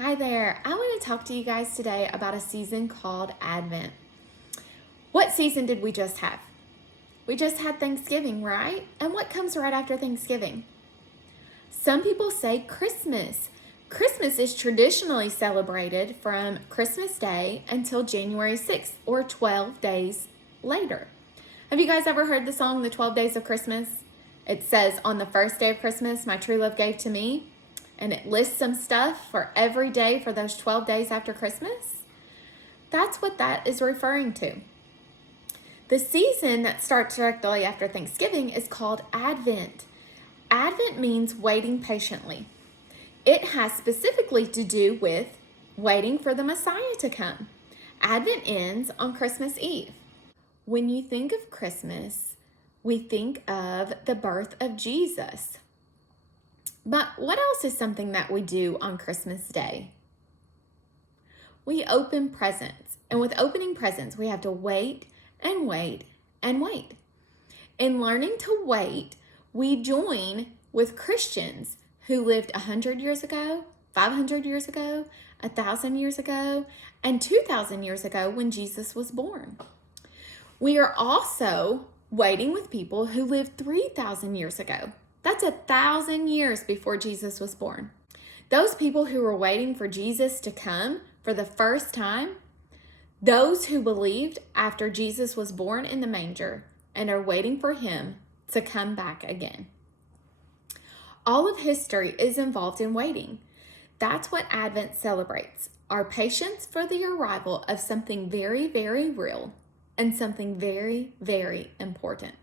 Hi there. I want to talk to you guys today about a season called Advent. What season did we just have? We just had Thanksgiving, right? And what comes right after Thanksgiving? Some people say Christmas. Christmas is traditionally celebrated from Christmas Day until January 6th, or 12 days later. Have you guys ever heard the song, The 12 Days of Christmas? It says, on the first day of Christmas, my true love gave to me. And it lists some stuff for every day for those 12 days after Christmas. That's what that is referring to. The season that starts directly after Thanksgiving is called Advent. Advent means waiting patiently. It has specifically to do with waiting for the Messiah to come. Advent ends on Christmas Eve. When you think of Christmas, we think of the birth of Jesus. But what else is something that we do on Christmas Day? We open presents. And with opening presents, we have to wait and wait and wait. In learning to wait, we join with Christians who lived 100 years ago, 500 years ago, 1,000 years ago, and 2,000 years ago when Jesus was born. We are also waiting with people who lived 3,000 years ago. That's 1,000 years before Jesus was born. Those people who were waiting for Jesus to come for the first time, those who believed after Jesus was born in the manger and are waiting for him to come back again. All of history is involved in waiting. That's what Advent celebrates, our patience for the arrival of something very, very real and something very, very important.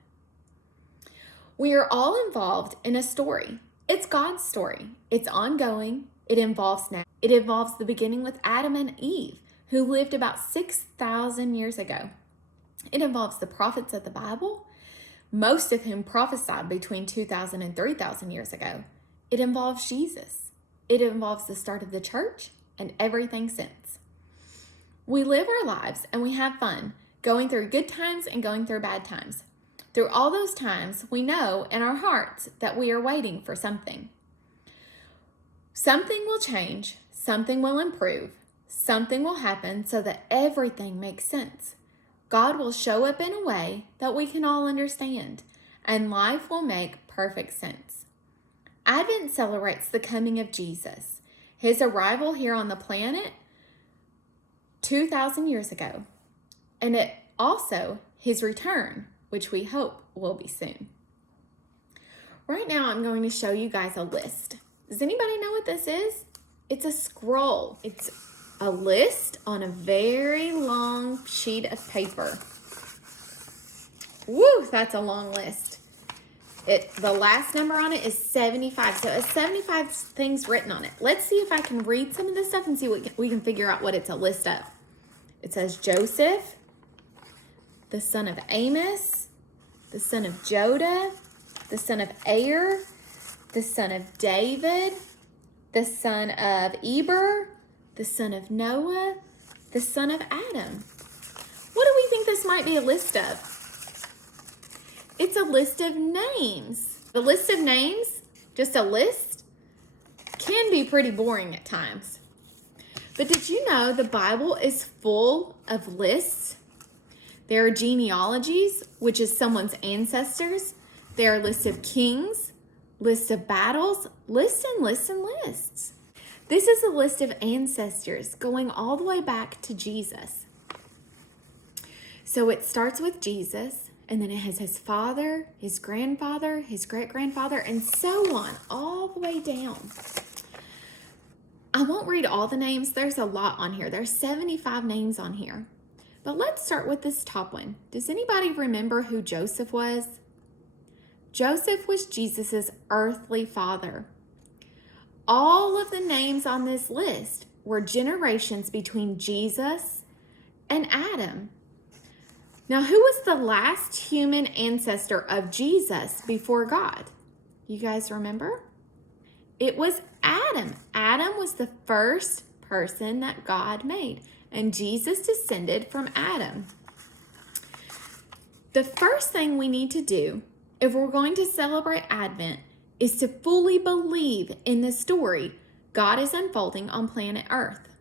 We are all involved in a story. It's God's story. It's ongoing. It involves now. It involves the beginning with Adam and Eve, who lived about 6,000 years ago. It involves the prophets of the Bible, most of whom prophesied between 2,000 and 3,000 years ago. It involves Jesus. It involves the start of the church and everything since. We live our lives and we have fun, going through good times and going through bad times. Through all those times, we know in our hearts that we are waiting for something. Something will change, something will improve, something will happen so that everything makes sense. God will show up in a way that we can all understand, and life will make perfect sense. Advent celebrates the coming of Jesus, his arrival here on the planet 2,000 years ago, and it also his return, which we hope will be soon. Right now, I'm going to show you guys a list. Does anybody know what this is? It's a scroll. It's a list on a very long sheet of paper. Woo, that's a long list. The last number on it is 75. So it has 75 things written on it. Let's see if I can read some of this stuff and see what we can figure out what it's a list of. It says Joseph, the son of Amos, the son of Jodah, the son of Ayer, the son of David, the son of Eber, the son of Noah, the son of Adam. What do we think this might be a list of? It's a list of names. The list of names, just a list, can be pretty boring at times. But did you know the Bible is full of lists? There are genealogies, which is someone's ancestors. There are lists of kings, lists of battles, lists and lists and lists. This is a list of ancestors going all the way back to Jesus. So it starts with Jesus, and then it has his father, his grandfather, his great-grandfather, and so on, all the way down. I won't read all the names. There's a lot on here. There's 75 names on here. But let's start with this top one. Does anybody remember who Joseph was? Joseph was Jesus's earthly father. All of the names on this list were generations between Jesus and Adam. Now, who was the last human ancestor of Jesus before God? You guys remember? It was Adam. Adam was the first person that God made, and Jesus descended from Adam. The first thing we need to do if we're going to celebrate Advent is to fully believe in the story God is unfolding on planet Earth.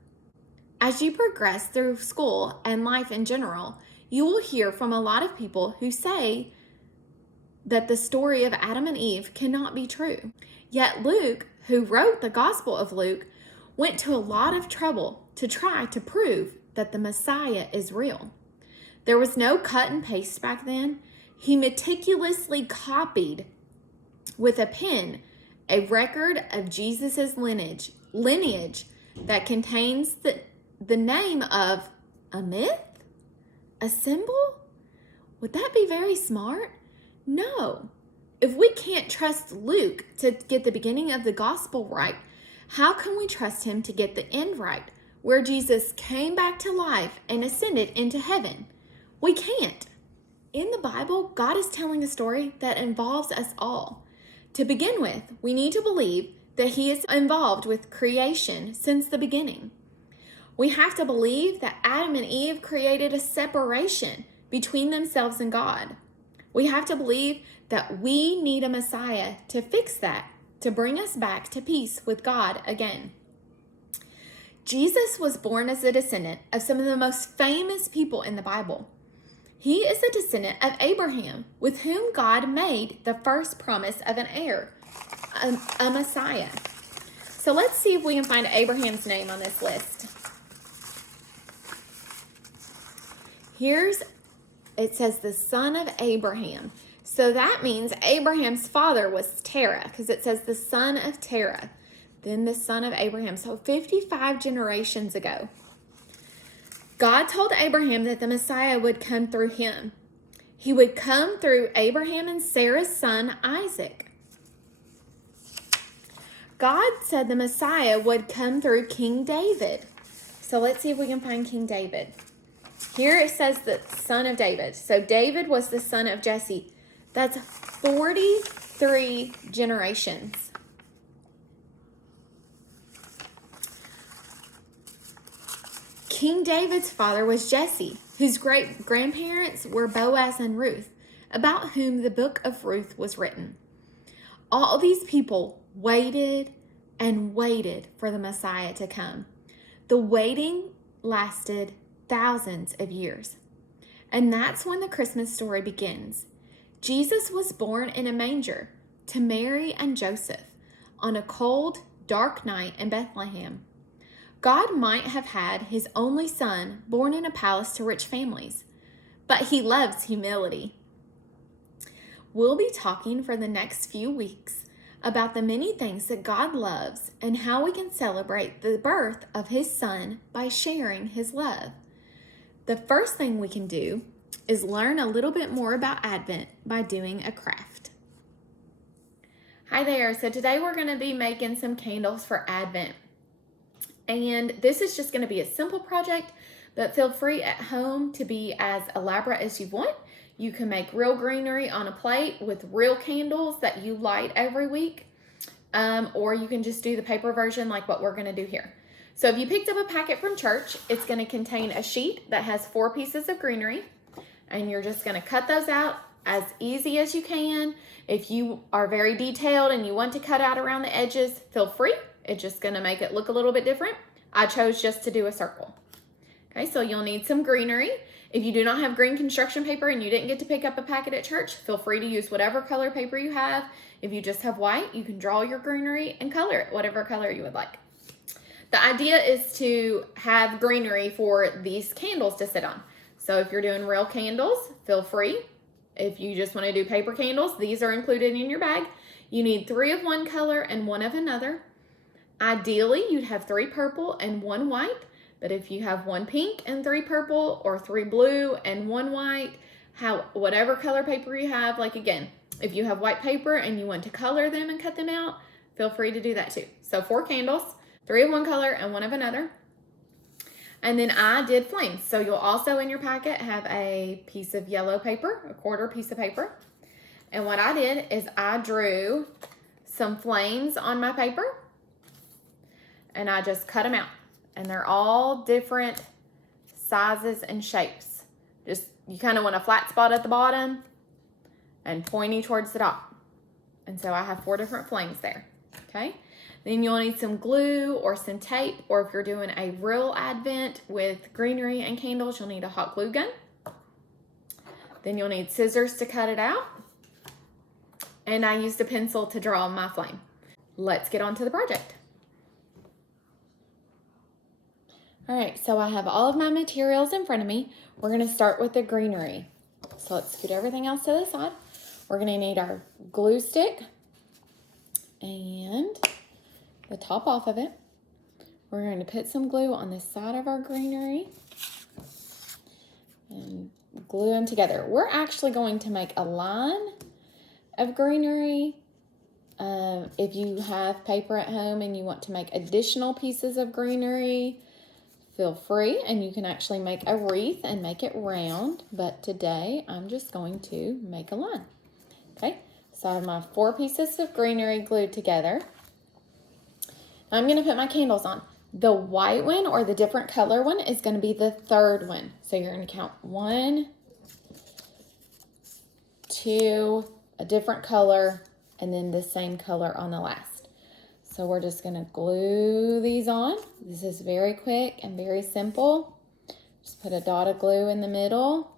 As you progress through school and life in general, you will hear from a lot of people who say that the story of Adam and Eve cannot be true. Yet Luke, who wrote the Gospel of Luke, went to a lot of trouble to try to prove that the Messiah is real. There was no cut and paste back then. He meticulously copied with a pen a record of Jesus's lineage that contains the name of a myth, a symbol. Would that be very smart? No. If we can't trust Luke to get the beginning of the gospel right, how can we trust him to get the end right, where Jesus came back to life and ascended into heaven? We can't. In the Bible, God is telling a story that involves us all. To begin with, we need to believe that he is involved with creation since the beginning. We have to believe that Adam and Eve created a separation between themselves and God. We have to believe that we need a Messiah to fix that, to bring us back to peace with God again. Jesus was born as a descendant of some of the most famous people in the Bible. He is a descendant of Abraham, with whom God made the first promise of an heir, a Messiah. So let's see if we can find Abraham's name on this list. It says the son of Abraham. So that means Abraham's father was Terah, because it says the son of Terah, then the son of Abraham. So 55 generations ago, God told Abraham that the Messiah would come through him. He would come through Abraham and Sarah's son, Isaac. God said the Messiah would come through King David. So let's see if we can find King David. Here it says the son of David. So David was the son of Jesse. That's 43 generations. King David's father was Jesse, whose great-grandparents were Boaz and Ruth, about whom the book of Ruth was written. All these people waited and waited for the Messiah to come. The waiting lasted thousands of years. And that's when the Christmas story begins. Jesus was born in a manger to Mary and Joseph on a cold, dark night in Bethlehem. God might have had his only son born in a palace to rich families, but he loves humility. We'll be talking for the next few weeks about the many things that God loves and how we can celebrate the birth of his son by sharing his love. The first thing we can do is learn a little bit more about Advent by doing a craft. Hi there. So today we're going to be making some candles for Advent. And this is just going to be a simple project, but feel free at home to be as elaborate as you want. You can make real greenery on a plate with real candles that you light every week, or you can just do the paper version like what we're going to do here. So if you picked up a packet from church, it's going to contain a sheet that has 4 pieces of greenery, and you're just going to cut those out as easy as you can. If you are very detailed and you want to cut out around the edges, feel free. It's just going to make it look a little bit different. I chose just to do a circle. Okay, so you'll need some greenery. If you do not have green construction paper and you didn't get to pick up a packet at church, feel free to use whatever color paper you have. If you just have white, you can draw your greenery and color it whatever color you would like. The idea is to have greenery for these candles to sit on. So if you're doing real candles, feel free. If you just want to do paper candles, these are included in your bag. You need 3 of one color and 1 of another. Ideally, you'd have 3 purple and 1 white, but if you have 1 pink and 3 purple, or 3 blue and 1 white, whatever color paper you have, like again, if you have white paper and you want to color them and cut them out, feel free to do that too. So 4 candles, 3 of one color and 1 of another. And then I did flames. So you'll also in your packet have a piece of yellow paper, a 1/4 piece of paper. And what I did is I drew some flames on my paper, and I just cut them out. And they're all different sizes and shapes. Just, you kind of want a flat spot at the bottom and pointy towards the top. And so I have 4 different flames there, okay? Then you'll need some glue or some tape, or if you're doing a real Advent with greenery and candles, you'll need a hot glue gun. Then you'll need scissors to cut it out. And I used a pencil to draw my flame. Let's get on to the project. All right, so I have all of my materials in front of me. We're gonna start with the greenery. So let's scoot everything else to the side. We're gonna need our glue stick and the top off of it. We're going to put some glue on the side of our greenery and glue them together. We're actually going to make a line of greenery. If you have paper at home and you want to make additional pieces of greenery, feel free, and you can actually make a wreath and make it round. But today I'm just going to make a line. Okay, so I have my 4 pieces of greenery glued together. I'm going to put my candles on. The white one, or the different color one, is going to be the third one. So you're going to count 1, 2, a different color, and then the same color on the last. So we're just going to glue these on. This is very quick and very simple. Just put a dot of glue in the middle.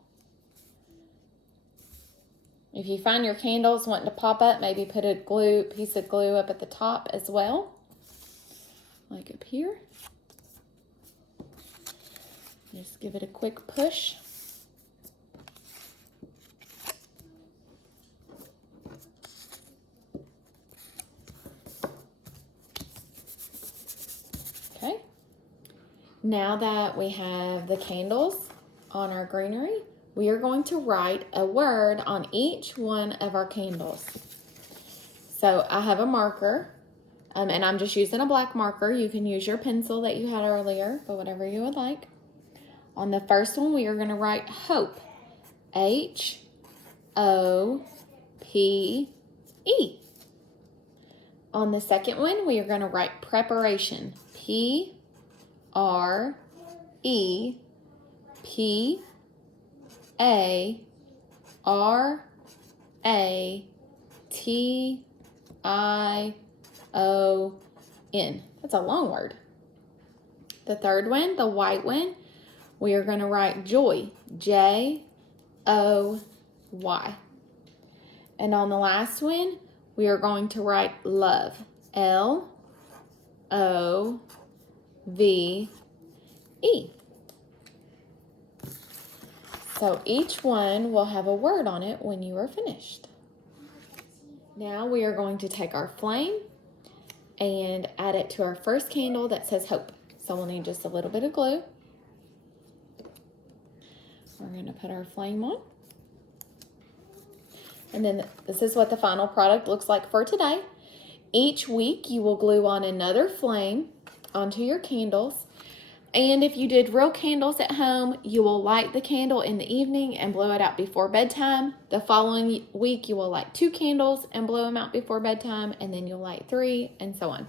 If you find your candles wanting to pop up, maybe put a piece of glue up at the top as well. Like up here. Just give it a quick push. Okay. Now that we have the candles on our greenery, we are going to write a word on each one of our candles. So I have a marker. And I'm just using a black marker. You can use your pencil that you had earlier, but whatever you would like. On the first one, we are going to write hope. H-O-P-E. On the second one, we are going to write preparation. P-R-E-P-A-R-A-T-I-O-N. That's a long word. The third one, the white one, we are going to write joy. J-O-Y. And on the last one, we are going to write love. L-O-V-E. So each one will have a word on it when you are finished. Now we are going to take our flame and add it to our first candle that says hope. So we'll need just a little bit of glue. We're going to put our flame on. And then this is what the final product looks like for today. Each week you will glue on another flame onto your candles. And if you did real candles at home, you will light the candle in the evening and blow it out before bedtime. The following week, you will light 2 candles and blow them out before bedtime, and then you'll light 3, and so on,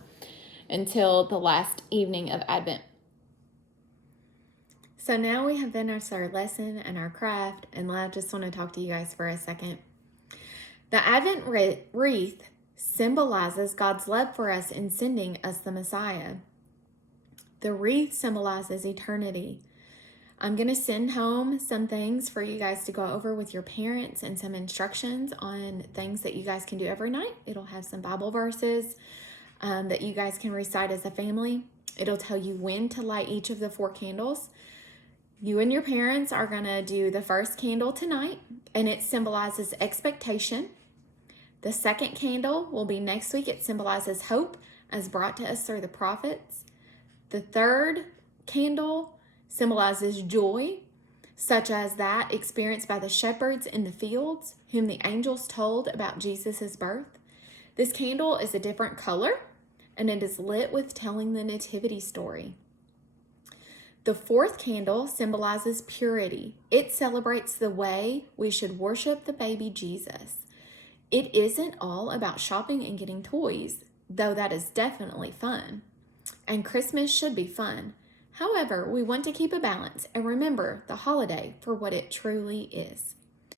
until the last evening of Advent. So now we have finished our lesson and our craft, and I just want to talk to you guys for a second. The Advent wreath symbolizes God's love for us in sending us the Messiah. The wreath symbolizes eternity. I'm going to send home some things for you guys to go over with your parents and some instructions on things that you guys can do every night. It'll have some Bible verses that you guys can recite as a family. It'll tell you when to light each of the 4 candles. You and your parents are going to do the first candle tonight, and it symbolizes expectation. The second candle will be next week. It symbolizes hope as brought to us through the prophets. The third candle symbolizes joy, such as that experienced by the shepherds in the fields, whom the angels told about Jesus' birth. This candle is a different color, and it is lit with telling the nativity story. The fourth candle symbolizes purity. It celebrates the way we should worship the baby Jesus. It isn't all about shopping and getting toys, though that is definitely fun. And Christmas should be fun. However, we want to keep a balance and remember the holiday for what it truly is.